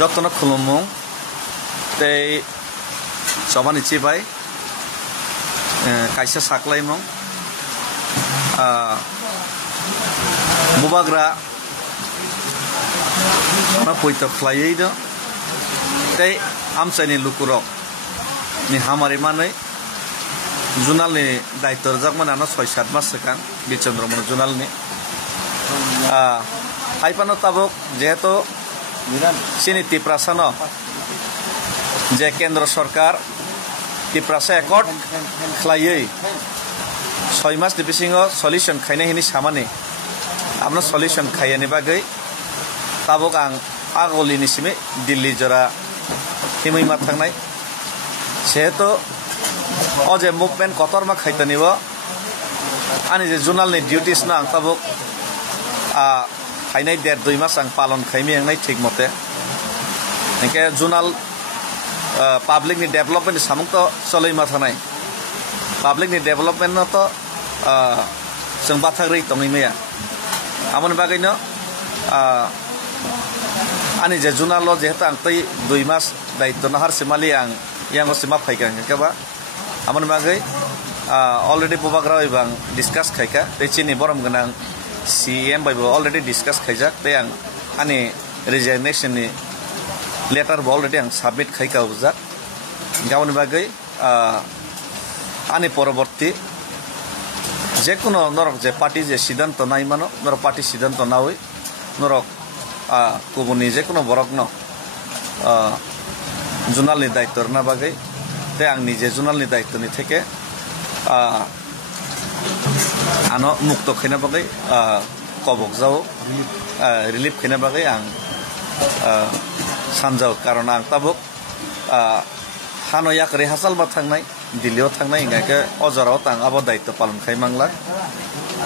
যতন খুলুমুং tei sobani chibai kaisa saklaimung bubagra na poito khlaiei do tei amsaini lukurok ni hamari manai junal ni daittor jakmana na 6-7 mas sekan bichandromon junal ni haipano tabok jehetu sini tiprasano je kendra sarkar tiprasa ekot khlaiei 6 mas ni bisingo solution khaina hini samani amna solution khayani bagai tabok ang agoli ni simi dilli jora himui ma thangnai sehetu oje movement kotorma khaitanibo ani je journal ni duties na ang tabok hainai 1.5-2 mas ang palon khaimi ang nai thik mote engke journal public ni development ni samung to soloi ma thanai public ni development no to sung bathagri tongi meya amon bagai no ani je journal lo jehetu ang tei 2 mas daitto na har simali ang yang sima phaikan ke ba amon bagai already bubagra ibang discuss khaika tei chini borom ganang CM by already discuss khaijak te ang ani resignation ni letter already ang submit khaika ujak gamon bagai ani poroborti je kono norok je party je siddhanto nai mano norok party siddhanto naoi norok kubuni je kono borok no journal ni daittor na bagai te ang nije journal ni daitto ni theke ano mukto khaina bagai kobok jao relief khaina bagai ang samjao karon ang tabok hano yak rehasal ma thangnai dillio thangnai ingake ojorao tang abo daitto palon khai mangla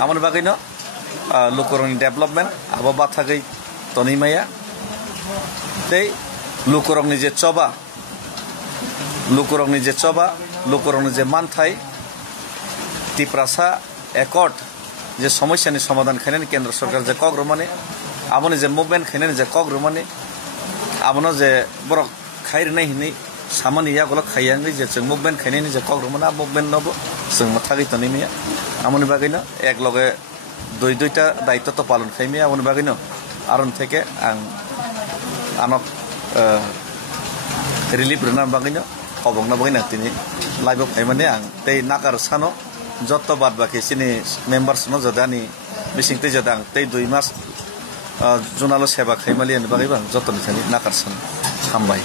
amon bagai no lukurong development abo bathagai toni maya tei lukurong ni je choba lukurong ni je manthai tiprasa accord je সমস্যা ni সমাধান খাইনানি কেন্দ্র সরকার যে কগ্রমনি আমনে যে movement খাইনানি যে কগ্রমনি আমনো যে বড় খাইর নাই হিনি সামানি ইয়াগুলো খাইয়াঙ্গি যে जों মুভমেন্ট খাইনানি যে কগ্রমনা মুভমেন্ট নব जों মাথাগি তনিমিয়া আমনি বাগিনো এক লগে দুইটা দায়িত্ব তো পালন খাইমিয়া আমনি বাগিনো আরন থেকে আং আনক রিলিফ রনা বাগিনো খবংনা বাগিনা তিনি লাইভ খাইমানে আং তেই নাকার সানো যত বাদ বাকি সিনি মেম্বার্স ন জদানি বিসিংতে জদাং তেই 2 মাস জোনালো সেবা খাইমালি আনি বাগিবাং যত নিথানি নাকারছন হামবাই